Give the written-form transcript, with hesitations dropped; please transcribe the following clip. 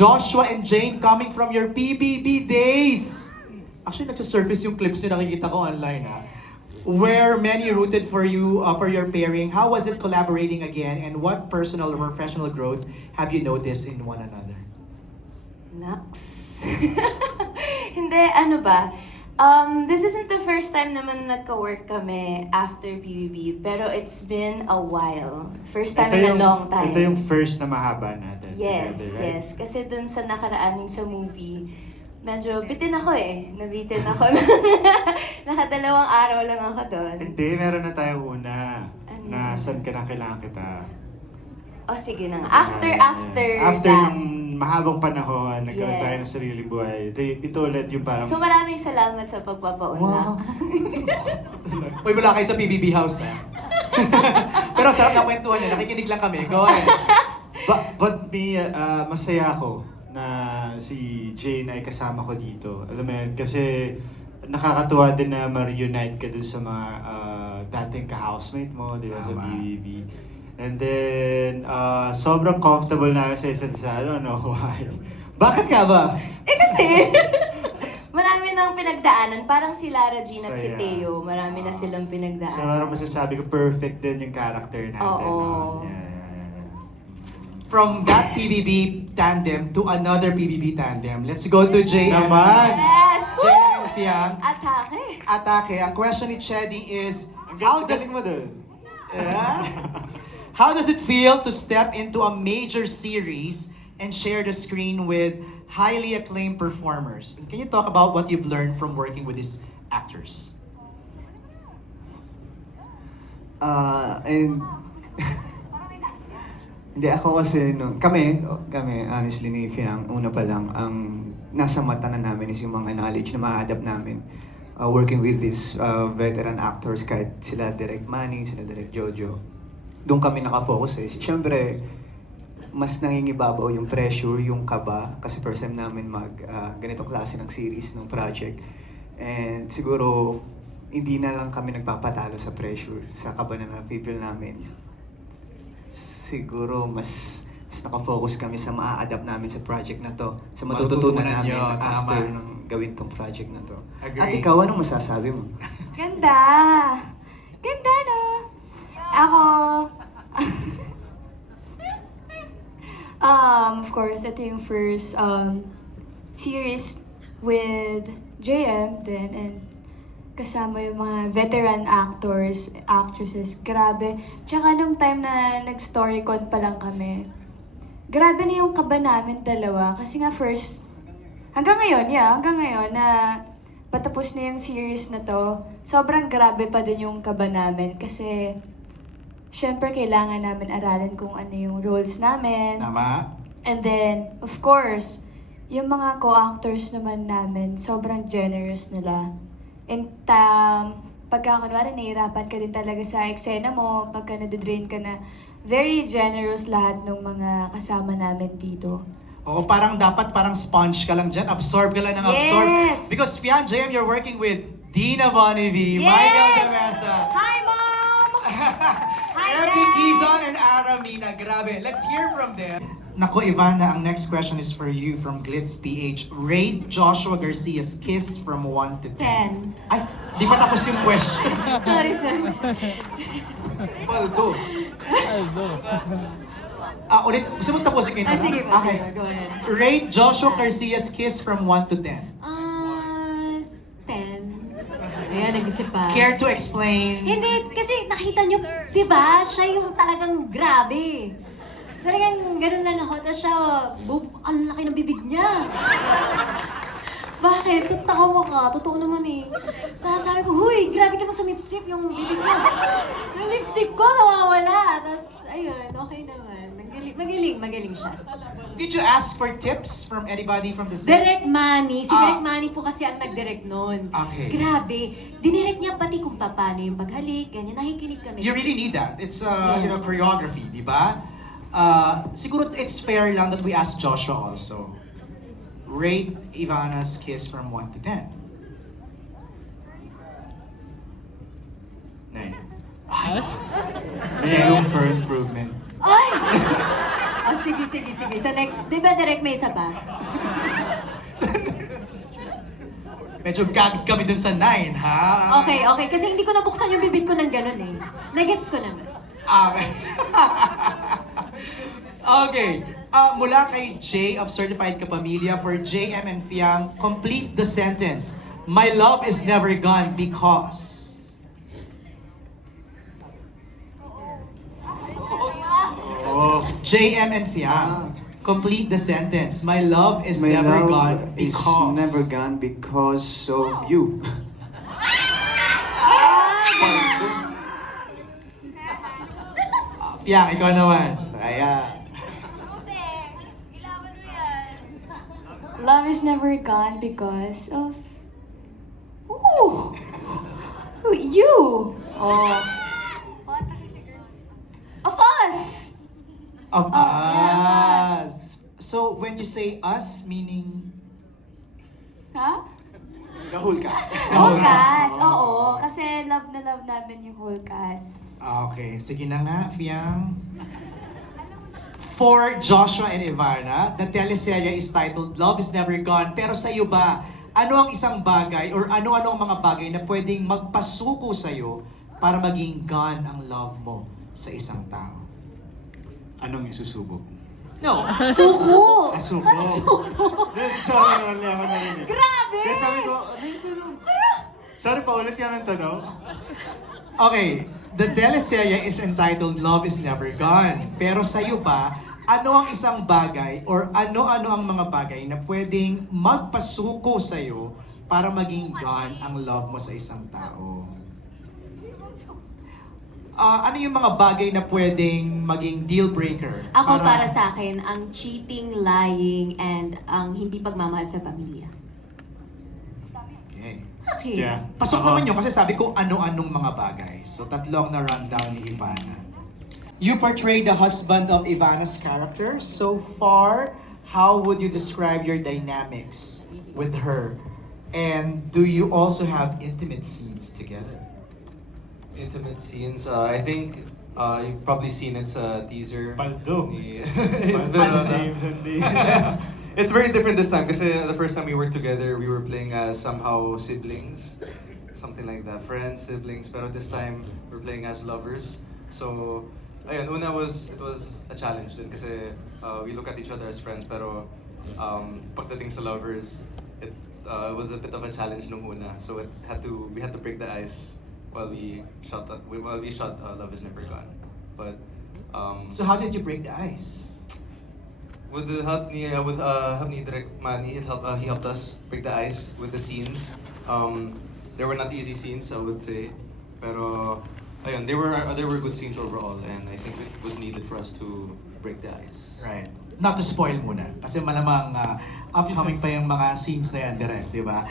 Joshua and Jane coming from your PBB days. Actually, nagsasurface yung clips nyo, nakikita ko online ha. Where many rooted for you, for your pairing. How was it collaborating again? And what personal or professional growth have you noticed in one another? Naks. Hindi, ano ba? This isn't the first time naman nagka-work kami after PBB, pero it's been a while. First time in a long time. Ito yung first na mahaba natin. Yes, together, right? yes. Kasi dun sa nakaraan yung sa movie, medyo bitin ako eh. Nabitin ako. Nakadalawang araw lang ako doon. Hindi, meron na tayong una. Ano Na yun? saan ka na kailangan kita. O sige na nga. After After that. ng mahabang panahon, nagkaroon tayo ng Yes. sarili buhay. Ito ulit yung parang... So maraming salamat sa pagpapaunlak. Uy, wala kayo sa PBB house ha. Pero sarap na kwentuhan niya, nakikinig lang kami. Go ahead. But me, masaya ako na si Jane ay kasama ko dito. Alam mo yun, kasi nakakatuwa din na ma-reunite ka dun sa mga dating ka-housemate mo, di ba, sa Tama. BBB. And then, sobrang comfortable na sa isa't isa. I don't know why. Bakit nga ba? Eh kasi, marami nang pinagdaanan. Parang si Lara Jean at si Saya. Teo. Marami na silang So, pinagdaanan. parang masasabi ko, perfect din yung character natin. Oo. No? Yeah. From that PBB tandem to another PBB tandem. Let's go to Jay. Naman! Yes! Jay Woo! and Fiang. Atake! Atake. Ang question ni Chedi is, Ang galing mo dun. How does it feel to step into a major series and share the screen with highly acclaimed performers? And can you talk about what you've learned from working with these actors? And hindi ako kasi kami honestly ni Fiang, una pa lang ang nasa mata na namin is yung mga knowledge na ma-adapt namin working with these veteran actors, kahit sila Direk Manny, sila Direk Jojo. Doon kami nakafocus eh. Siyempre, mas nangingibabaw yung pressure, yung kaba, kasi first time namin mag ganitong klase ng series, ng project. And siguro, hindi na lang kami nagpapatalo sa pressure, sa kaba na na-feel namin. Siguro, mas nakafocus kami sa maa-adapt namin sa project na to, sa matututunan Matututunan namin nyo, after tama. ng gawin tong project na to. Agree. At ikaw, anong masasabi mo? Ganda! Ganda, no? Ako... of course, ito yung first series with JM din, and kasama yung mga veteran actors, actresses. Grabe. Tsaka nung time na nag-storycon pa lang kami, grabe na yung kaba namin dalawa. Kasi nga first, hanggang ngayon na patapos na yung series na to, sobrang grabe pa din yung kaba namin. Kasi, syempre kailangan namin aralin kung ano yung roles namin. Tama? And then, of course, yung mga co-actors naman namin, sobrang generous nila. And pagka kunwari nahihirapan ka din talaga sa eksena mo, pagka nadidrain ka na, very generous lahat ng mga kasama namin dito. Oo, parang sponge ka lang dyan. Absorb ka lang ng absorb. Yes! Because Fiang, JM, you're working with Dina Bonnevie, Yes! Michael De Mesa, Hi, Mom! Hi, Erby Dad! Quizon, and Aramina. Grabe. Let's hear from them. Nako, Ivana, ang next question is for you from Glitz PH. Rate Joshua Garcia's kiss from 1 to 10. 10. Ay, di pa tapos yung question. Sorry. Paldo. Ulit. Gusto mo tapusin kayo? Sige po, Okay. sige. Go ahead. Rate Joshua Garcia's kiss from 1 to 10. 10. Ayan, nag-isip pa. Care to explain? Hindi, kasi nakita nyo, di ba? Siya yung talagang grabe. Talagang ganun lang ako. Tapos siya, ang laki ng bibig niya. Bakit? Tatawa ka. Totoo naman eh. Tapos sabi ko, huy, grabe ka na sumipsip yung bibig mo. Yung lipstick ko nawawala. Tapos, ayun, okay naman. Magaling siya. Did you ask for tips from anybody from the set? Direct Manny. Si Ah. Direct Manny po kasi ang nag-direct nun. Okay. Grabe. Dinirect niya pati kung paano yung paghalik, ganyan. Nakikinig kami. You really need that. It's Yes. choreography, di ba? Siguro it's fair lang that we ask Joshua also. Rate Ivana's kiss from 1 to 10. 9. May room for improvement. Ay! Oh, sige. So next, di ba direct may isa pa? Medyo gag kami dun sa 9, ha? Okay. Kasi hindi ko nabuksan yung bibig ko ng ganun eh. Nagets ko naman. Okay. Okay. Mula kay J of Certified Kapamilya for JM and Fiang, complete the sentence. My love is never gone because... JM and Fiang, complete the sentence. My love is My never love gone is because... never gone because of you. Fiang, ikaw naman. Kaya, Love is never gone because of... Ooh! You! Oh. Of us! Of yeah, us. So when you say us, meaning... Ha? the whole cast. Whole cast, oo. Kasi love na love namin yung whole cast. Okay, sige na nga, Fiang. For Joshua and Ivana, the teleserye is titled Love is Never Gone. Pero sa iyo ba, ano ang isang bagay or ano-ano ang mga bagay na pwedeng magpasuko sa iyo para maging gone ang love mo sa isang tao? Anong isusubok? No. Suko! Suko. Sorry, mali ako narinig. Grabe! Kaya sabi ko, ano yung tanong? Sorry pa, ulit yan ang tanong. Okay, the teleserye is entitled Love is Never Gone. Pero sa iyo ba, ano ang isang bagay or ano-ano ang mga bagay na pwedeng magpasuko sa iyo para maging gone ang love mo sa isang tao? Ano yung mga bagay na pwedeng maging deal breaker? Ako para sa akin, ang cheating, lying, and ang hindi pagmamahal sa pamilya. Okay. Okay. Yeah. Pasok naman yun kasi sabi ko ano-anong mga bagay. So tatlong na rundown ni Ivana. You portrayed the husband of Ivana's character. So far, how would you describe your dynamics with her? And do you also have intimate scenes together? Intimate scenes. I think you've probably seen it sa teaser. Paldo. It's Paldo. been, it's very different this time kasi the first time we worked together, we were playing as somehow siblings, something like that, friends, siblings. Pero this time, we're playing as lovers. So, ayun, it was a challenge din kasi we look at each other as friends pero pagdating sa lovers, it was a bit of a challenge nung una. So we had to break the ice while we shot Love Is Never Gone. But So how did you break the ice? with the help ni Direk Manny, he helped us break the ice with the scenes. They were not easy scenes, I would say, pero ayun, they were good scenes overall, and I think it was needed for us to break the ice. Right. Not to spoil muna. Kasi malamang upcoming pa yung mga scenes na yan direct, di ba?